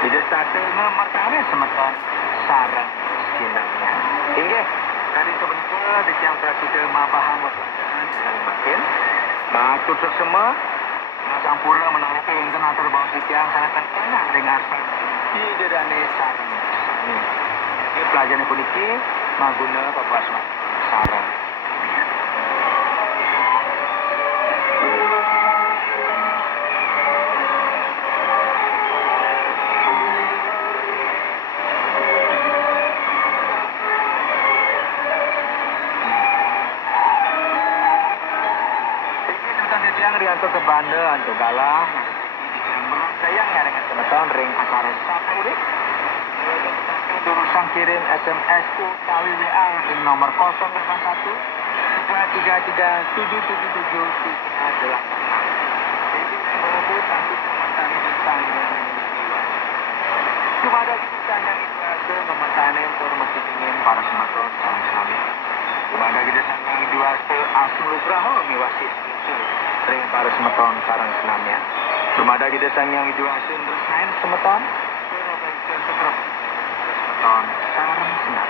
Di desa ngemerkane semeton sarang sinangnya. Inggih, tadi sebentar di tiang presiden mabahang pelajaran yang makin matur sesema ngasampura menawi kengken atur bawah si tiang sanatan enak ring asal di dedane sarang sami. Ini pelajaran puniki maguna papasma sarang. Yang rianto ke banda anto galah sayang ya dengan semeton ring acara sapuri urusan kirim SMS utawi WA ring nomor 081 333 777 386 kepada kita yang itu memetani informasi ingin para semeton sami-sami kepada kita yang dua asal lukraho miwasis ring para semeton sarang senamnya. Dumada di desa yang dijuasin resain semeton. Semeton sarang senam.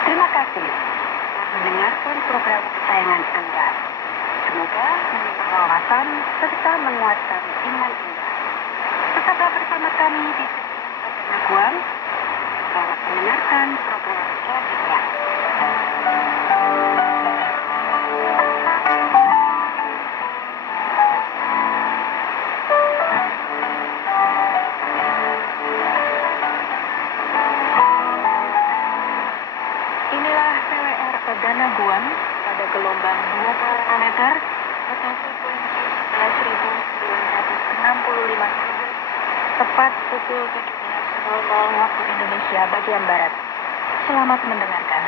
Terima kasih mendengarkan program kesayangan Anda. Semoga menambah wawasan serta menguatkan iman Anda. Tetaplah bersama kami di Naguam. Selamat mendengarkan program selanjutnya. Inilah PWR Perdana Guam pada gelombang 20 meter atau frekuensi 11.965 kHz tepat pukul 17.00 waktu Indonesia bagian Barat. Selamat mendengarkan.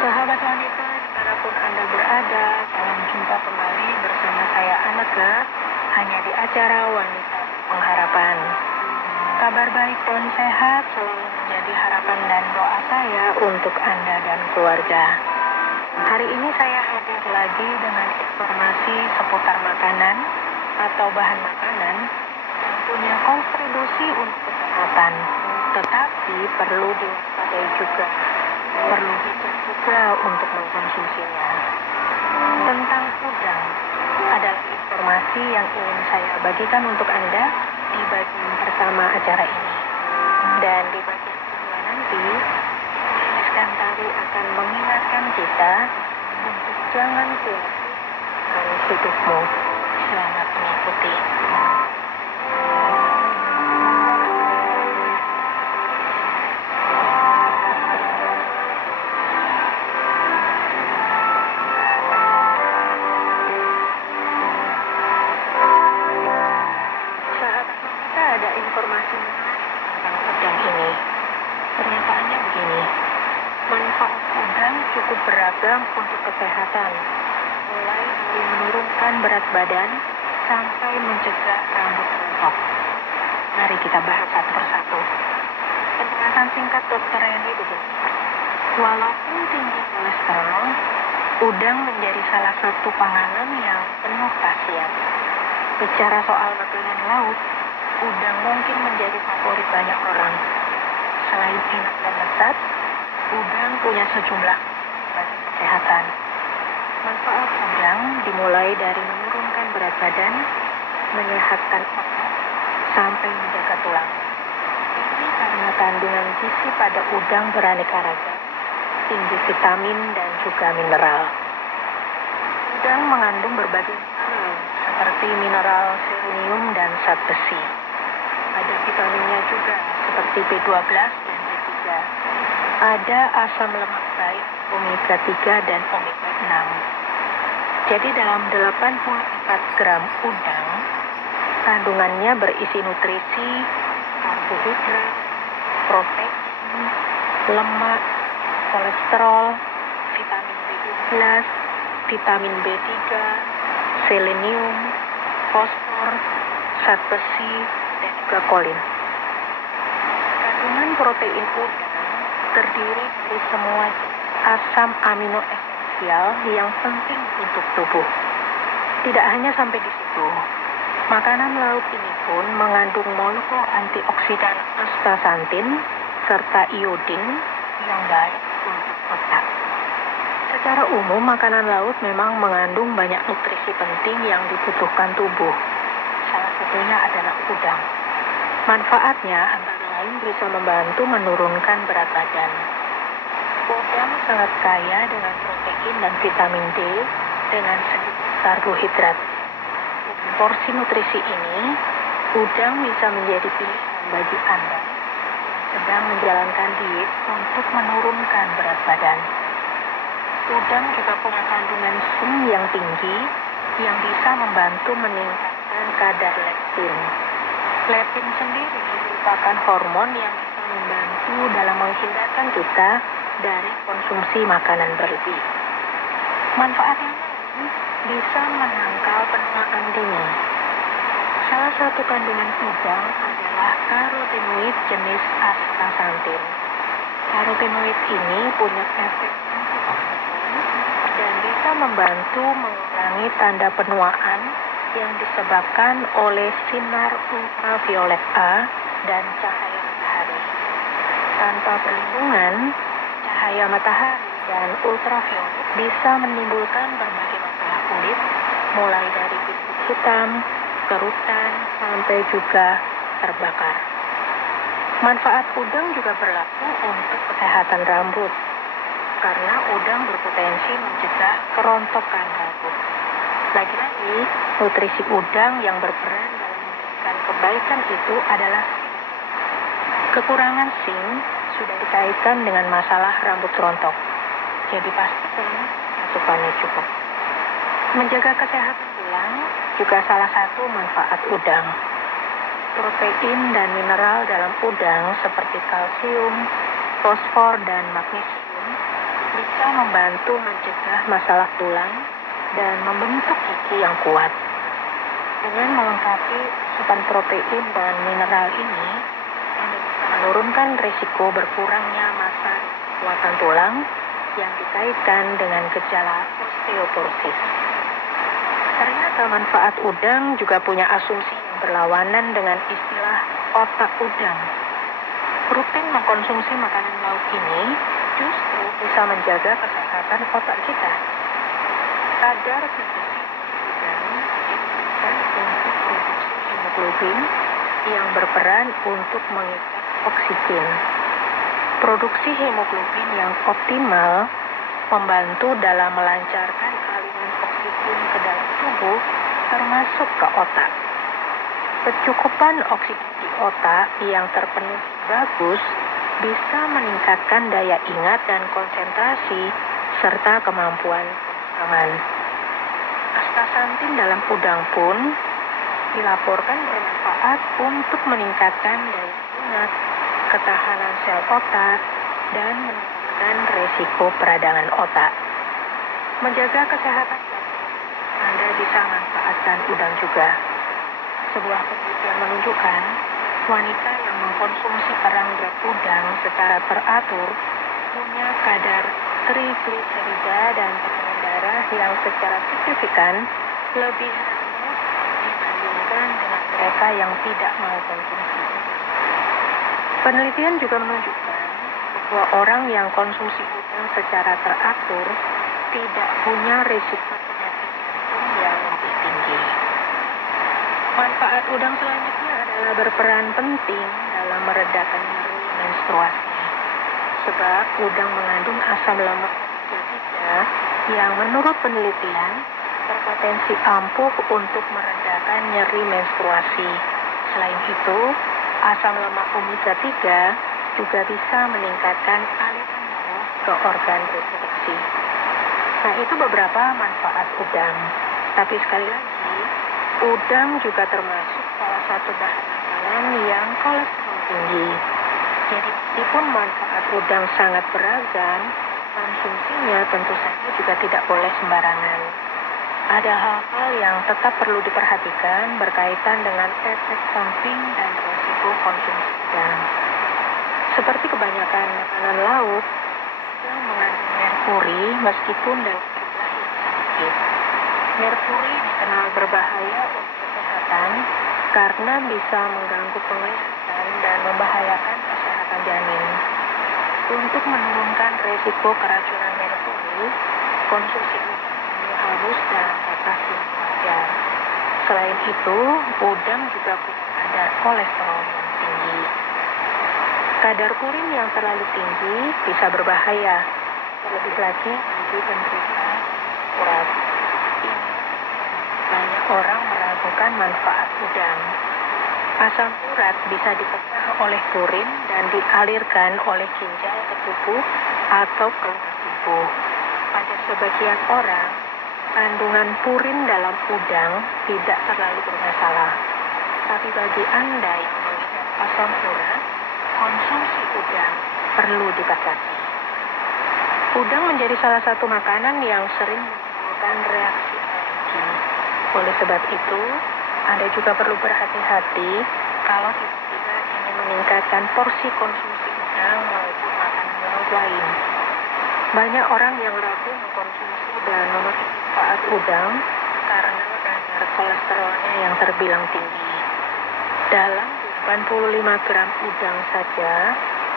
Sahabat wanita, dimanapun Anda berada, salam jumpa kembali bersama saya Anneke, hanya di acara Wanita Pengharapan. Kabar baik dan sehat selalu menjadi harapan dan doa saya untuk Anda dan keluarga. Hari ini saya hadir lagi dengan informasi seputar makanan atau bahan makanan yang punya kontribusi untuk kesehatan, tetapi perlu diwaspadai juga. Perlu bijak juga untuk mengkonsumsinya. Tentang udang adalah informasi yang ingin saya bagikan untuk Anda di bagian pertama acara ini. Dan di bagian kedua nanti, Iskandari akan mengingatkan kita untuk jangan sia-siakan hidupmu. Selamat mengikuti. Ada informasi tentang udang ini. Pernyataannya begini, manfaat udang cukup beragam untuk kesehatan, mulai dari menurunkan berat badan sampai mencegah rambut rontok. Mari kita bahas satu persatu. Penjelasan singkat Dr. Randy begini. Walaupun tinggi kolesterol, udang menjadi salah satu panganan yang penuh khasiat. Bicara soal makanan laut, udang mungkin menjadi favorit banyak orang. Selain enak dan lezat, udang punya sejumlah bagi kesehatan. Manfaat udang dimulai dari menurunkan berat badan, menyehatkan otot, sampai menjaga tulang. Ini karena kandungan gizi pada udang beraneka ragam, tinggi vitamin dan juga mineral. Udang mengandung berbagai mineral seperti mineral selenium dan zat besi. Ada vitaminnya juga seperti B12 dan B3. Ada asam lemak baik omega 3 dan omega 6. Jadi dalam 84 gram udang, kandungannya berisi nutrisi, karbohidrat, protein, lemak, kolesterol, vitamin B12, vitamin B3, selenium, fosfor, zat besi, dan juga kolin. Kandungan protein udang terdiri dari semua asam amino esensial yang penting untuk tubuh. Tidak hanya sampai di situ, makanan laut ini pun mengandung molekul antioksidan astaxanthin serta iodin yang baik untuk otak. Secara umum, makanan laut memang mengandung banyak nutrisi penting yang dibutuhkan tubuh. Salah satunya adalah udang. Manfaatnya antara lain bisa membantu menurunkan berat badan. Udang sangat kaya dengan protein dan vitamin D dengan sedikit karbohidrat. Dengan porsi nutrisi ini, udang bisa menjadi pilihan bagi Anda yang sedang menjalankan diet untuk menurunkan berat badan. Udang juga punya kandungan zinc yang tinggi yang bisa membantu meningkatkan kadar leptin. Leptin sendiri merupakan hormon yang bisa membantu dalam menghindarkan kita dari konsumsi makanan berlebih. Manfaat yang lain bisa menangkal penuaan dini. Salah satu kandungan udang adalah karotenoid jenis astaxanthin. Karotenoid ini punya efek antioksidan dan bisa membantu mengurangi tanda penuaan yang disebabkan oleh sinar ultraviolet A dan cahaya matahari. Tanpa perlindungan, cahaya matahari dan ultraviolet bisa menimbulkan berbagai masalah kulit, mulai dari bintik hitam, kerutan, sampai juga terbakar. Manfaat udang juga berlaku untuk kesehatan rambut, karena udang berpotensi mencegah kerontokan rambut. Lagi-lagi, nutrisi udang yang berperan dalam memberikan kebaikan itu adalah kekurangan zinc sudah dikaitkan dengan masalah rambut rontok. Jadi pastikan asupannya cukup. Menjaga kesehatan tulang juga salah satu manfaat udang. Protein dan mineral dalam udang seperti kalsium, fosfor, dan magnesium bisa membantu mencegah masalah tulang dan membentuk gigi yang kuat. Dengan melengkapi asupan protein dan mineral ini, Anda bisa menurunkan risiko berkurangnya massa kekuatan tulang yang dikaitkan dengan gejala osteoporosis. Ternyata manfaat udang juga punya asumsi yang berlawanan dengan istilah otak udang. Rutin mengkonsumsi makanan laut ini justru bisa menjaga kesehatan otak kita. Kadar gizi udang digunakan untuk produksi hemoglobin yang berperan untuk mengikat oksigen. Produksi hemoglobin yang optimal membantu dalam melancarkan aliran oksigen ke dalam tubuh, termasuk ke otak. Kecukupan oksigen di otak yang terpenuhi bagus bisa meningkatkan daya ingat dan konsentrasi serta kemampuan pemahaman. Astaxanthin dalam udang pun dilaporkan bermanfaat untuk meningkatkan daya ingat, ketahanan sel otak, dan menurunkan resiko peradangan otak. Menjaga kesehatan Anda bisa manfaatkan udang juga. Sebuah penelitian menunjukkan wanita yang mengkonsumsi kerang berat udang secara teratur punya kadar trigliserida dan tekanan darah yang secara signifikan lebih rendah dibandingkan dengan mereka yang tidak mengkonsumsi. Penelitian juga menunjukkan bahwa orang yang konsumsi udang secara teratur tidak punya risiko penyakit jantung yang lebih tinggi. Manfaat udang selanjutnya adalah berperan penting dalam meredakan nyeri menstruasi. Sebab udang mengandung asam lemak omega 3 yang menurut penelitian berpotensi ampuh untuk meredakan nyeri menstruasi. Selain itu, asam lemak omega 3 juga bisa meningkatkan aliran darah ke organ reproduksi. Nah, itu beberapa manfaat udang. Tapi sekali lagi, udang juga termasuk salah satu bahan makanan yang kolesterol tinggi. Jadi, meskipun manfaat udang sangat beragam, konsumsinya tentu saja juga tidak boleh sembarangan. Ada hal-hal yang tetap perlu diperhatikan berkaitan dengan efek samping dan risiko konsumsi udang. Seperti kebanyakan makanan laut, udang mengandung merkuri meskipun dalam jumlah yang sedikit. Merkuri dikenal berbahaya untuk kesehatan karena bisa mengganggu penglihatan dan membahayakan kesehatan janin. Untuk menurunkan risiko keracunan merkuri, konsumsi udang harus dalam batas yang wajar. Selain itu, udang juga punya kadar kolesterol yang tinggi. Kadar purin yang terlalu tinggi bisa berbahaya, terlebih lagi bagi penderita urat. Ini banyak orang meragukan manfaat udang. Asam urat bisa dipecah oleh purin dan dialirkan oleh ginjal ke tubuh atau keluar tubuh. Pada sebagian orang, kandungan purin dalam udang tidak terlalu bermasalah. Tapi bagi Anda yang mengidap asam urat, konsumsi udang perlu dibatasi. Udang menjadi salah satu makanan yang sering menimbulkan reaksi alergi. Oleh sebab itu, Anda juga perlu berhati-hati kalau tiba-tiba ingin meningkatkan porsi konsumsi udang maupun makanan laut lain. Banyak orang yang ragu mengkonsumsi dan memiliki manfaat udang karena kadar kolesterolnya yang terbilang tinggi. Dalam 85 gram udang saja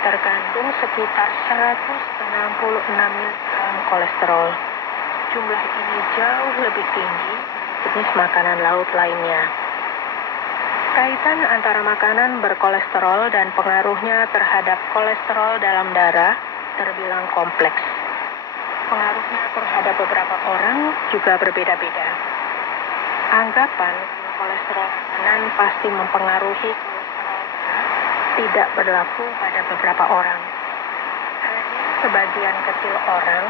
terkandung sekitar 166 mg kolesterol. Jumlah ini jauh lebih tinggi dari jenis makanan laut lainnya. Kaitan antara makanan berkolesterol dan pengaruhnya terhadap kolesterol dalam darah terbilang kompleks. Pengaruhnya terhadap beberapa orang juga berbeda-beda. Anggapan kolesterol makanan pasti mempengaruhi kolesterol darah tidak berlaku pada beberapa orang. Hanya sebagian kecil orang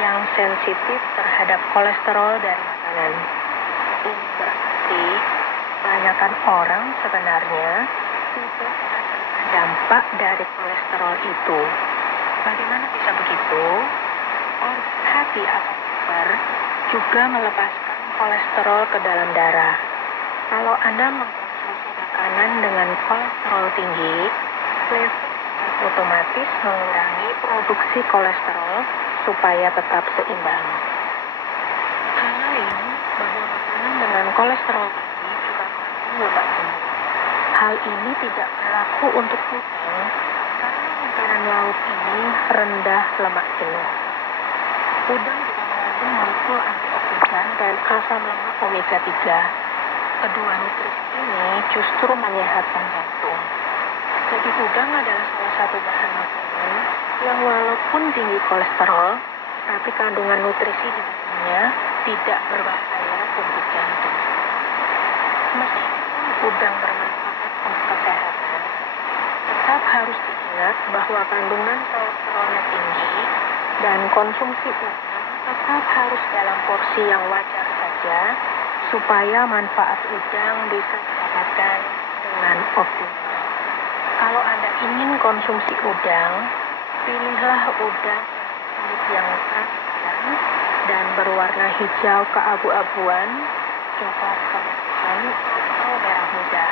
yang sensitif terhadap kolesterol dari makanan. Ini berarti kebanyakan orang sebenarnya tidak merasakan dampak dari kolesterol itu. Bagaimana bisa begitu? Organ hati atau liver juga melepaskan kolesterol ke dalam darah. Kalau Anda mengkonsumsi makanan dengan kolesterol tinggi, liver otomatis mengurangi produksi kolesterol supaya tetap seimbang. Hal lain, bahwa makanan dengan kolesterol tinggi juga mengandung lemak jenuh. Hal ini tidak berlaku untuk udang karena makanan laut ini rendah lemak jenuh. Udang juga mengandung molekul antioksidan dan asam lemak omega 3. Kedua nutrisi ini justru menyehatkan jantung. Jadi udang adalah salah satu bahan makanan yang walaupun tinggi kolesterol, tapi kandungan nutrisi di dalamnya tidak berbahaya untuk jantung. Meskipun udang bermanfaat untuk kesehatan, tetap harus diingat bahwa kandungan kolesterolnya tinggi dan konsumsi udang tetap harus dalam porsi yang wajar saja supaya manfaat udang bisa didapatkan dengan optimal. Kalau Anda ingin konsumsi udang, pilihlah udang kulit yang transparan dan berwarna hijau keabu-abuan, coklat keemasan, atau merah muda.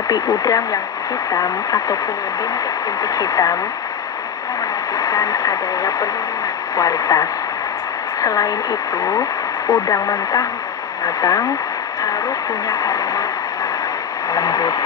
Tepi udang yang hitam atau punya bintik-bintik hitam itu menunjukkan adanya penurunan kualitas. Selain itu, udang mentah matang harus punya aroma lembut.